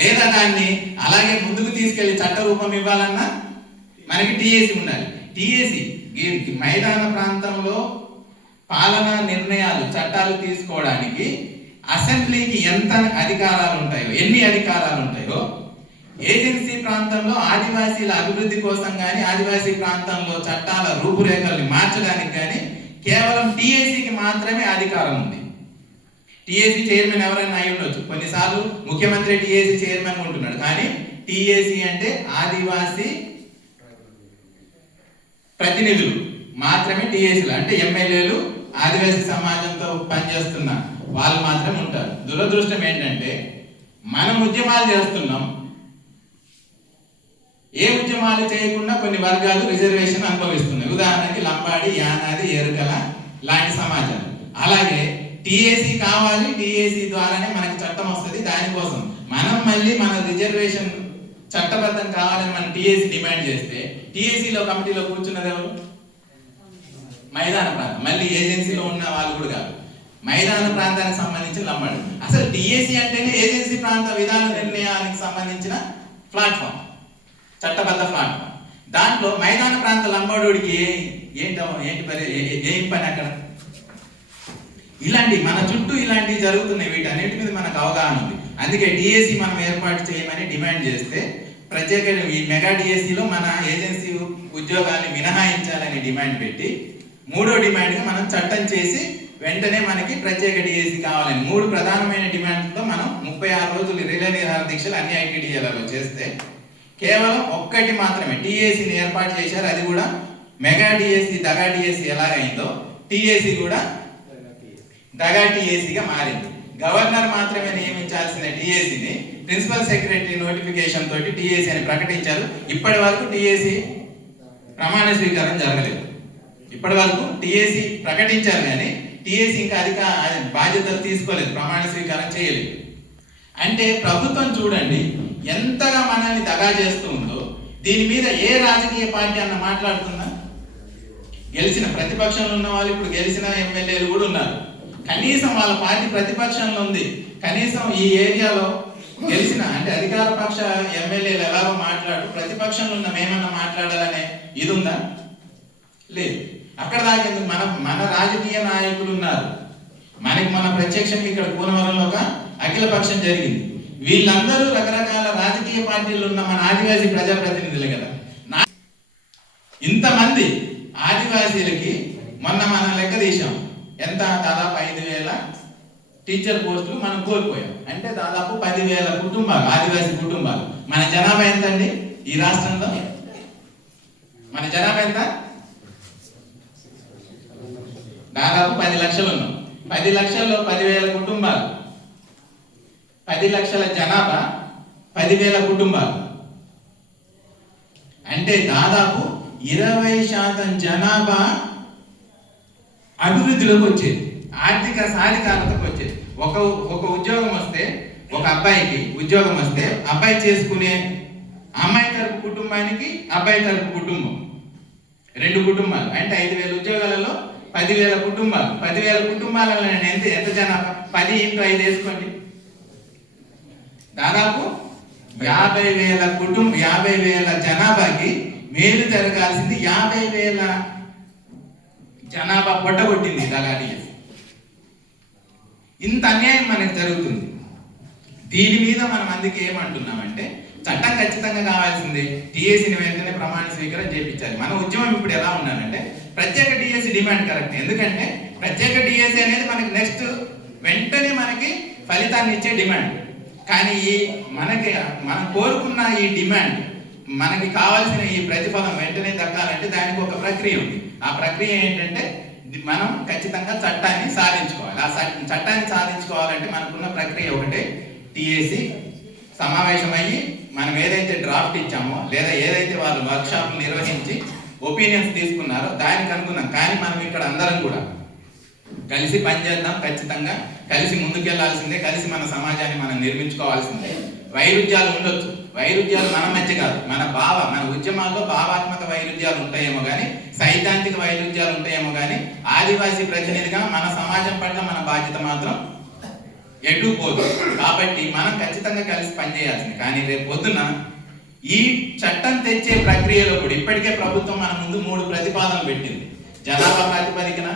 లేదా దాన్ని అలాగే ముందుకు తీసుకెళ్ళి చట్ట రూపం ఇవ్వాలన్నా మనకి టీఏసీ ఉండాలి. టీఏసీ మైదాన ప్రాంతంలో పాలనా నిర్ణయాలు చట్టాలు తీసుకోవడానికి అసెంబ్లీకి ఎంత అధికారాలు ఉంటాయో ఎన్ని అధికారాలు ఉంటాయో ఏజెన్సీ ప్రాంతంలో ఆదివాసీల అభివృద్ధి కోసం కానీ ఆదివాసీ ప్రాంతంలో చట్టాల రూపురేఖల్ని మార్చడానికి కానీ కేవలం టీఏసీకి మాత్రమే అధికారం ఉంది. టీఏసీ చైర్మన్ ఎవరైనా అయి ఉండొచ్చు. కొన్నిసార్లు ముఖ్యమంత్రి టీఏసీ చైర్మన్ ఉంటున్నాడు. కానీ టీఏసీ అంటే ఆదివాసీ ప్రతినిధులు మాత్రమే టీఏసీలు. అంటే ఎమ్మెల్యేలు ఆదివాసీ సమాజంతో పనిచేస్తున్న వాళ్ళు మాత్రమే ఉంటారు. దురదృష్టం ఏంటంటే మనం ఉద్యమాలు చేస్తున్నాం. ఏ ఉద్యమాలు చేయకుండా కొన్ని వర్గాలు రిజర్వేషన్ అనుభవిస్తున్నాయి. ఉదాహరణకి లంబాడి యానాది ఎరుకల లాంటి సమాజం అలాగే టిఏసి కావాలి టిఏసి ద్వారానే మనకి చట్టం వస్తుంది దానికోసం. మనం మళ్ళీ మన రిజర్వేషన్ చట్టబద్ధం కావాలని మనం టిఏసి డిమాండ్ చేస్తే టీఏసీలో కమిటీలో కూర్చున్నది ఎవరు? మైదాన ప్రాంతం. మళ్ళీ ఏజెన్సీలో ఉన్న వాళ్ళు కూడా కాదు. మైదాన ప్రాంతానికి సంబంధించిన లంబడు అసలు టిఏసి అంటేనే ఏజెన్సీ ప్రాంత విధాన నిర్ణయానికి సంబంధించిన ప్లాట్ఫామ్. చట్టబద్ధ ప్లాట్ఫామ్. దాంట్లో మైదాన ప్రాంత లంబాడోడికి ఏ ఏంటో ఏంటి పని ఏం పని అక్కడ? ఇలాంటి మన చుట్టూ ఇలాంటివి జరుగుతున్నాయి వీటన్నిటి మీద మనకు అవగాహన ఉంది. అందుకే డిఎస్సి మనం ఏర్పాటు చేయమని డిమాండ్ చేస్తే ప్రత్యేక ఈ మెగా డిఎస్సిలో మన ఏజెన్సీ ఉద్యోగాన్ని మినహాయించాలని డిమాండ్ పెట్టి మూడో డిమాండ్గా మనం చట్టం చేసి వెంటనే మనకి ప్రత్యేక డిఎస్సి కావాలని మూడు ప్రధానమైన డిమాండ్తో మనం ముప్పై ఆరు రోజులు రిలే నిరాహార దీక్షలు అన్ని ఐటీడీఏలలో చేస్తే కేవలం ఒక్కటి మాత్రమే టీఏసీని ఏర్పాటు చేశారు. అది కూడా మెగా డిఎస్సి దగా డిఎస్సి ఎలాగైందో టీఏసీ కూడా దగా టీఏసీగా మారింది. గవర్నర్ మాత్రమే నియమించాల్సిన టీఏసీని ప్రిన్సిపల్ సెక్రటరీ నోటిఫికేషన్ తోటి టీఏసీ అని ప్రకటించారు. ఇప్పటి వరకు టీఏసీ ప్రమాణ స్వీకారం జరగలేదు. ఇప్పటి వరకు టీఏసీ ప్రకటించారు కానీ టీఏసీ ఇంకా అధిక బాధ్యతలు తీసుకోలేదు ప్రమాణ స్వీకారం చేయలేదు. అంటే ప్రభుత్వం చూడండి ఎంతగా మనల్ని దగా చేస్తూ ఉందో దీని మీద ఏ రాజకీయ పార్టీ అన్న మాట్లాడుతుందా గెలిచిన ప్రతిపక్షంలో ఉన్న వాళ్ళు ఇప్పుడు గెలిచిన ఎమ్మెల్యేలు కూడా ఉన్నారు. కనీసం వాళ్ళ పార్టీ ప్రతిపక్షంలో ఉంది. కనీసం ఈ ఏరియాలో గెలిచిన అంటే అధికార పక్ష ఎమ్మెల్యేలు ఎలాగో మాట్లాడు ప్రతిపక్షంలో ఉన్న మేమన్నా మాట్లాడాలనే ఇది ఉందా లేదు. అక్కడ దాకా మన మన రాజకీయ నాయకులు ఉన్నారు. మనకి మన ప్రత్యక్షంగా ఇక్కడ కూనవరంలో ఒక అఖిల పక్షం జరిగింది. వీళ్ళందరూ రకరకాల రాజకీయ పార్టీలు ఉన్న మన ఆదివాసీ ప్రజాప్రతినిధులు కదా. ఇంతమంది ఆదివాసీలకి మొన్న మనం లెక్క తీసాం ఎంత? దాదాపు ఐదు వేల టీచర్ పోస్టులు మనం కోల్పోయాం. అంటే దాదాపు పదివేల కుటుంబాలు ఆదివాసీ కుటుంబాలు. మన జనాభా ఎంత అండి ఈ రాష్ట్రంలో? మన జనాభా ఎంత? దాదాపు పది లక్షలు ఉన్నాం. పది లక్షల్లో పదివేల కుటుంబాలు. పది లక్షల జనాభా పదివేల కుటుంబాలు. అంటే దాదాపు ఇరవై శాతం జనాభా అభివృద్ధిలోకి వచ్చేది. ఆర్థిక సాధికారతకు వచ్చేది. ఒక ఒక ఉద్యోగం వస్తే ఒక అబ్బాయికి ఉద్యోగం వస్తే అబ్బాయి చేసుకునే అమ్మాయి తరపు కుటుంబానికి అబ్బాయి తరపు కుటుంబం. రెండు కుటుంబాలు. అంటే ఐదు వేల ఉద్యోగాలలో పదివేల కుటుంబాలు. పదివేల కుటుంబాలలో ఎంత ఎంత జనాభా పది ఇంటూ ఐదు వేసుకోండి. దాదాపు యాభై వేల కుటుంబ యాభై వేల జనాభాకి మేలు జరగాల్సింది యాభై వేల జనాభా పొట్టగొట్టింది దళారీ ఇంత అన్యాయం మనకు జరుగుతుంది. దీని మీద మనం అందుకే ఏమంటున్నామంటే చట్టం ఖచ్చితంగా కావాల్సిందే. టీఏసీని వెంటనే ప్రమాణ స్వీకారం చేయించాలి. మన ఉద్యమం ఇప్పుడు ఎలా ఉన్నానంటే ప్రత్యేక టీఎస్సీ డిమాండ్ కరెక్ట్ ఎందుకంటే ప్రత్యేక టీఎస్సీ అనేది మనకి నెక్స్ట్ వెంటనే మనకి ఫలితాన్ని ఇచ్చే డిమాండ్ కానీ ఈ మనకి మనం కోరుకున్న ఈ డిమాండ్ మనకి కావాల్సిన ఈ ప్రతిఫలం వెంటనే దక్కాలంటే దానికి ఒక ప్రక్రియ ఉంది. ఆ ప్రక్రియ ఏంటంటే మనం ఖచ్చితంగా చట్టాన్ని సాధించుకోవాలి. ఆ చట్టాన్ని సాధించుకోవాలంటే మనకున్న ప్రక్రియ ఒకటే టిఏసి సమావేశమయ్యి మనం ఏదైతే డ్రాఫ్ట్ ఇచ్చామో లేదా ఏదైతే వాళ్ళు వర్క్షాప్లు నిర్వహించి ఒపీనియన్స్ తీసుకున్నారో దానికి అనుకున్నాం కానీ మనం ఇక్కడ అందరం కూడా కలిసి పనిచేద్దాం ఖచ్చితంగా కలిసి ముందుకెళ్ళాల్సిందే కలిసి మన సమాజాన్ని మనం నిర్మించుకోవాల్సిందే. వైరుధ్యాలు ఉండొచ్చు. వైరుధ్యాలు మన మధ్య కాదు మన భావ మన ఉద్యమాల్లో భావాత్మక వైరుధ్యాలు ఉంటాయేమో కానీ సైద్ధాంతిక వైరుధ్యాలు ఉంటాయేమో కానీ ఆదివాసీ ప్రతినిధిగా మన సమాజం పట్ల మన బాధ్యత మాత్రం ఎటు పోదు కాబట్టి మనం ఖచ్చితంగా కలిసి పనిచేయాల్సింది. కానీ రేపు పొద్దున ఈ చట్టం తెచ్చే ప్రక్రియలో కూడా ఇప్పటికే ప్రభుత్వం మన ముందు మూడు ప్రతిపాదనలు పెట్టింది. జనాభా ప్రాతిపదికన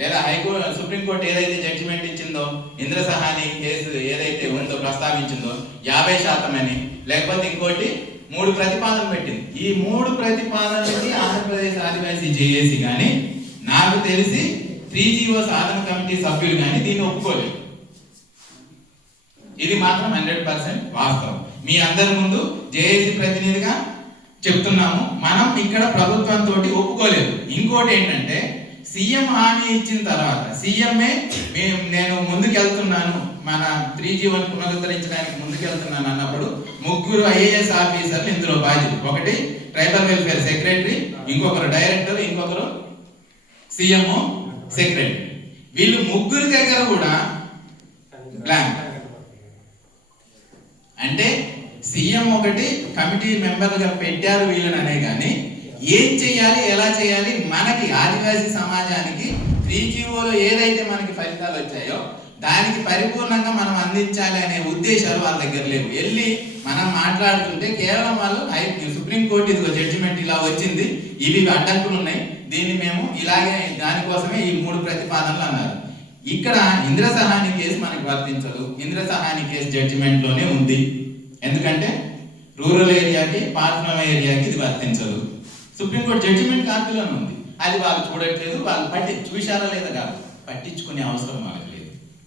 లేదా హైకోర్టు సుప్రీంకోర్టు ఏదైతే జడ్జిమెంట్ ఇచ్చిందో ఇంద్ర సహాని కేసు ఏదైతే ఉందో ప్రస్తావించిందో యాభై శాతం అని లేకపోతే ఇంకోటి మూడు ప్రతిపాదనలు పెట్టింది. ఈ మూడు ప్రతిపాదనలకి ఆంధ్రప్రదేశ్ ఆదివాసీ జేఏసీ కానీ నాకు తెలిసి త్రీ జీవో సాధన కమిటీ సభ్యులు కానీ దీన్ని ఒప్పుకోలేదు. ఇది మాత్రం హండ్రెడ్ పర్సెంట్ వాస్తవం. మీ అందరి ముందు జేఏసీ ప్రతినిధిగా చెప్తున్నాము. మనం ఇక్కడ ప్రభుత్వంతో ఒప్పుకోలేదు. ఇంకోటి ఏంటంటే సీఎం హామీ ఇచ్చిన తర్వాత సీఎంఏ మేము నేను ముందుకెళ్తున్నాను. మన త్రీ జీవన్ పునరుద్ధరించడానికి ముందుకెళ్తున్నాను అన్నప్పుడు ముగ్గురు ఐఏఎస్ ఆఫీసర్లు ఇందులో బాధ్యులు. ఒకటి ట్రైబల్ వెల్ఫేర్ సెక్రటరీ ఇంకొకరు డైరెక్టర్ ఇంకొకరు సీఎంఓ సెక్రటరీ. వీళ్ళు ముగ్గురు దగ్గర కూడా బ్లాంక్ అంటే సీఎం ఒకటి కమిటీ మెంబర్లుగా పెట్టారు వీళ్ళని అనే కానీ ఏం చేయాలి ఎలా చేయాలి మనకి ఆదివాసీ సమాజానికి త్రీ జీవోలో ఏదైతే మనకి ఫలితాలు వచ్చాయో దానికి పరిపూర్ణంగా మనం అందించాలి అనే ఉద్దేశాలు వాళ్ళ దగ్గర లేవు. వెళ్ళి మనం మాట్లాడుతుంటే కేవలం వాళ్ళు హై సుప్రీంకోర్టు ఇదిగో జడ్జిమెంట్ ఇలా వచ్చింది. ఇవి అడ్డంకులు ఉన్నాయి. దీన్ని మేము ఇలాగే దానికోసమే ఈ మూడు ప్రతిపాదనలు అన్నారు. ఇక్కడ ఇంద్ర సహాని కేసు మనకి వర్తించదు. ఇంద్ర సహాని కేసు జడ్జిమెంట్లోనే ఉంది. ఎందుకంటే రూరల్ ఏరియాకి పాట్నం ఏరియాకి ఇది వర్తించదు. సుప్రీంకోర్టు జడ్జిమెంట్ కాపీలోనే ఉంది. అది వాళ్ళు చూడట్లేదు వాళ్ళు పట్టి చూశారా లేదా కాదు. పట్టించుకునే అవసరం వాళ్ళకి.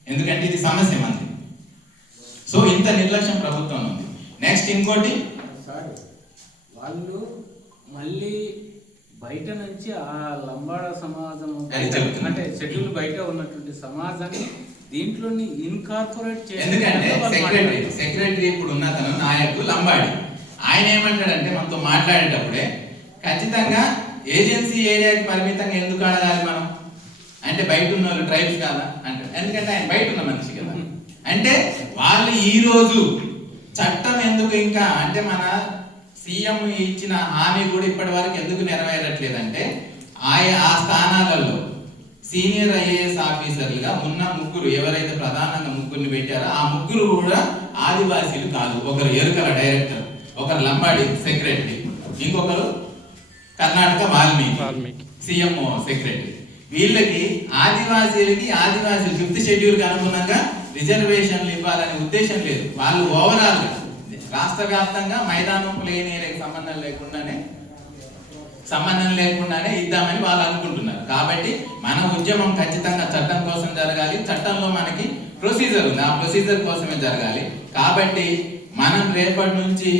ఎందుకంటే ఇది సమస్య మంది సో ఇంత నిర్లక్ష్యం ప్రభుత్వం ఉంది. నెక్స్ట్ ఇంకోటి? సార్ వాళ్ళు మళ్ళీ బయట నుంచి ఆ లంబాడ సమాజం. అంటే షెడ్యూల్ బయట ఉన్నటువంటి సమాజాన్ని దీంట్లోని ఇన్కార్పొరేట్ ఎందుకంటే సెక్రటరీ సెక్రటరీ ఇప్పుడు ఉన్న తను నాయకుడు లంబాడి. ఆయన ఏమంటాడంటే మనతో మాట్లాడేటప్పుడే ఖచ్చితంగా ఏజెన్సీ ఏరియాకి పరిమితంగా ఎందుకు అడగాలి మనం? అంటే బయట ఉన్న వాళ్ళు ట్రైబ్స్ కాదా? అంటే ఎందుకంటే ఆయన బయట ఉన్న మనిషి కదా. అంటే వాళ్ళు ఈ రోజు చట్టం ఎందుకు ఇంకా అంటే మన సీఎం ఇచ్చిన హామీ కూడా ఇప్పటి వరకు ఎందుకు నెరవేరట్లేదంటే ఆయా ఆ స్థానాలలో సీనియర్ ఐఏఎస్ ఆఫీసర్లుగా ఉన్న ముగ్గురు ఎవరైతే ప్రధానంగా ముగ్గురిని పెట్టారో ఆ ముగ్గురు కూడా ఆదివాసీలు కాదు. ఒకరు ఎరుకల డైరెక్టర్ ఒకరు లంబాడి సెక్రటరీ ఇంకొకరు కర్ణాటక వాల్మీకి సీఎం సెక్రటరీ వీళ్ళకి ఆదివాసీలకి ఆదివాసీలు ఫిఫ్త్ షెడ్యూల్ అనుగుణంగా రిజర్వేషన్లు ఇవ్వాలనే ఉద్దేశం లేదు. వాళ్ళు ఓవరాల్ రాష్ట్ర వ్యాప్తంగా మైదానం ప్లేన్ సంబంధం లేకుండానే సంబంధం లేకుండానే ఇద్దామని వాళ్ళు అనుకుంటున్నారు. కాబట్టి మన ఉద్యమం ఖచ్చితంగా చట్టం కోసం జరగాలి. చట్టంలో మనకి ప్రొసీజర్ ఉంది. ఆ ప్రొసీజర్ కోసమే జరగాలి. కాబట్టి మనం రేపటి నుంచి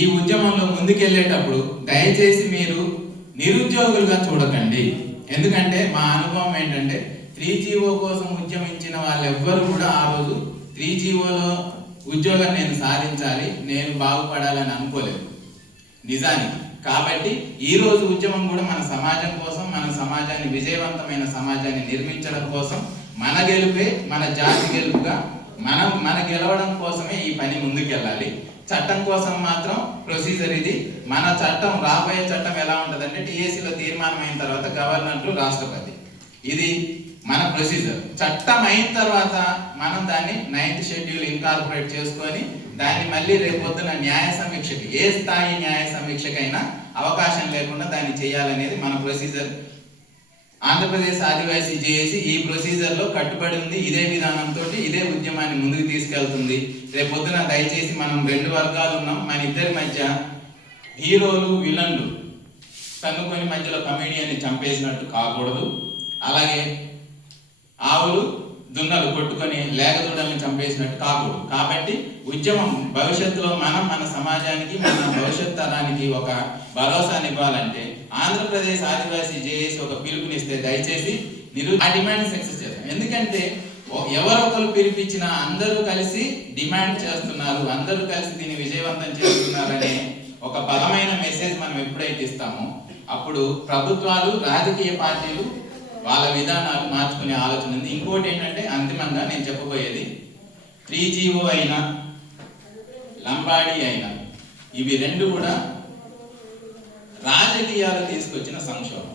ఈ ఉద్యమంలో ముందుకెళ్ళేటప్పుడు దయచేసి మీరు నిరుద్యోగులుగా చూడకండి. ఎందుకంటే మా అనుభవం ఏంటంటే త్రీ జీవో కోసం ఉద్యమించిన వాళ్ళెవ్వరు కూడా ఆ రోజు త్రీ జీవోలో ఉద్యోగం నేను సాధించాలి నేను బాగుపడాలని అనుకోలేదు. నిజానికి. కాబట్టి ఈ రోజు ఉద్యమం కూడా మన సమాజం కోసం మన సమాజాన్ని విజయవంతమైన సమాజాన్ని నిర్మించడం కోసం మన గెలుపే మన జాతి గెలుపుగా మనం మన గెలవడం కోసమే ఈ పని ముందుకెళ్ళాలి. చట్టం కోసం మాత్రం ప్రొసీజర్ ఇది. మన చట్టం రాబోయే చట్టం ఎలా ఉంటుందంటే టీఏసీలో తీర్మానం అయిన తర్వాత గవర్నర్లు రాష్ట్రపతి. ఇది మన ప్రొసీజర్ చట్టం అయిన తర్వాత మనం దాన్ని నైన్త్ షెడ్యూల్ ఇన్కార్పొరేట్ చేసుకొని దాన్ని మళ్ళీ రేపొద్దున న్యాయ సమీక్షకి ఏ స్థాయి న్యాయ సమీక్షకైనా అవకాశం లేకుండా దాన్ని చేయాలనేది మన ప్రొసీజర్ ఆంధ్రప్రదేశ్ ఆదివాసీ జేఏసీ ఈ ప్రొసీజర్లో కట్టుబడి ఉంది. ఇదే విధానంతో ఇదే ఉద్యమాన్ని ముందుకు తీసుకెళ్తుంది. రేపొద్దున దయచేసి మనం రెండు వర్గాలు ఉన్నాం. మన ఇద్దరి మధ్య హీరోలు విలన్లు తన్నుకొని మధ్యలో కమేడియన్ని చంపేసినట్టు కాకూడదు. అలాగే ఆవులు దున్నలు కొట్టుకొని లేగదూడల్ని చంపేసినట్టు కాకూడదు. కాబట్టి ఉద్యమం భవిష్యత్తులో మనం మన సమాజానికి మన భవిష్యత్ తరానికి ఒక భరోసాని ఇవ్వాలంటే ఆంధ్రప్రదేశ్ ఆదివాసీ జేఏసీ ఒక పిలుపునిస్తే దయచేసి నిరు ఆ డిమాండ్ సక్సెస్ చేద్దాం. ఎందుకంటే ఎవరొకరు పిలిపించిన అందరూ కలిసి డిమాండ్ చేస్తున్నారు అందరూ కలిసి దీన్ని విజయవంతం చేస్తున్నారనే ఒక బలమైన మెసేజ్ మనం ఎప్పుడైతే ఇస్తామో అప్పుడు ప్రభుత్వాలు రాజకీయ పార్టీలు వాళ్ళ విధానాలు మార్చుకునే ఆలోచన ఉంది. ఇంకోటి ఏంటంటే అంతిమంగా నేను చెప్పబోయేది త్రీ జీవో అయినా లంబాడీ అయినా ఇవి రెండు కూడా రాజకీయాలు తీసుకొచ్చిన సంక్షోభం.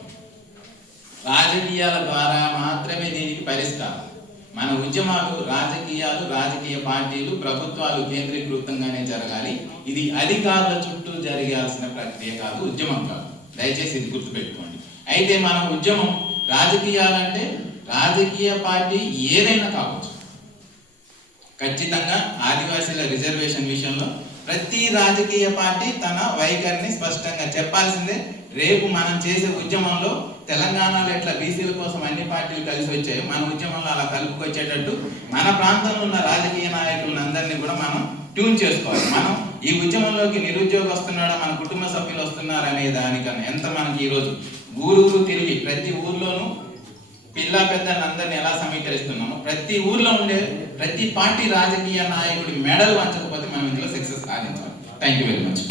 రాజకీయాల ద్వారా మాత్రమే దీనికి పరిష్కారం. మన ఉద్యమాలు రాజకీయాలు రాజకీయ పార్టీలు ప్రభుత్వాలు కేంద్రీకృతంగానే జరగాలి. ఇది అధికారుల చుట్టూ జరగాల్సిన ప్రక్రియ కాదు ఉద్యమం కాదు. దయచేసి ఇది గుర్తుపెట్టుకోండి. అయితే మన ఉద్యమం రాజకీయాలంటే రాజకీయ పార్టీ ఏదైనా కావచ్చు. ఖచ్చితంగా ఆదివాసీల రిజర్వేషన్ విషయంలో ప్రతి రాజకీయ పార్టీ తన వైఖరిని స్పష్టంగా చెప్పాల్సిందే. రేపు మనం చేసే ఉద్యమంలో తెలంగాణలో ఎట్లా బీసీల కోసం అన్ని పార్టీలు కలిసి వచ్చాయి మన ఉద్యమంలో అలా కలుపుకొచ్చేటట్టు మన ప్రాంతంలో ఉన్న రాజకీయ నాయకులను అందరినీ కూడా మనం ట్యూన్ చేసుకోవాలి. మనం ఈ ఉద్యమంలోకి నిరుద్యోగం వస్తున్నాడా మన కుటుంబ సభ్యులు వస్తున్నారు అనే దానికన్నా ఎంత మనకి ఈరోజు ఊరూరు తిరిగి ప్రతి ఊర్లోనూ పిల్ల పెద్దలందరినీ ఎలా సమీకరిస్తున్నామో ప్రతి ఊర్లో ఉండే ప్రతి పార్టీ రాజకీయ నాయకుడి మెడల్ వంచకపోతే మనం ఇందులో సక్సెస్ సాధించాలి. Thank you very much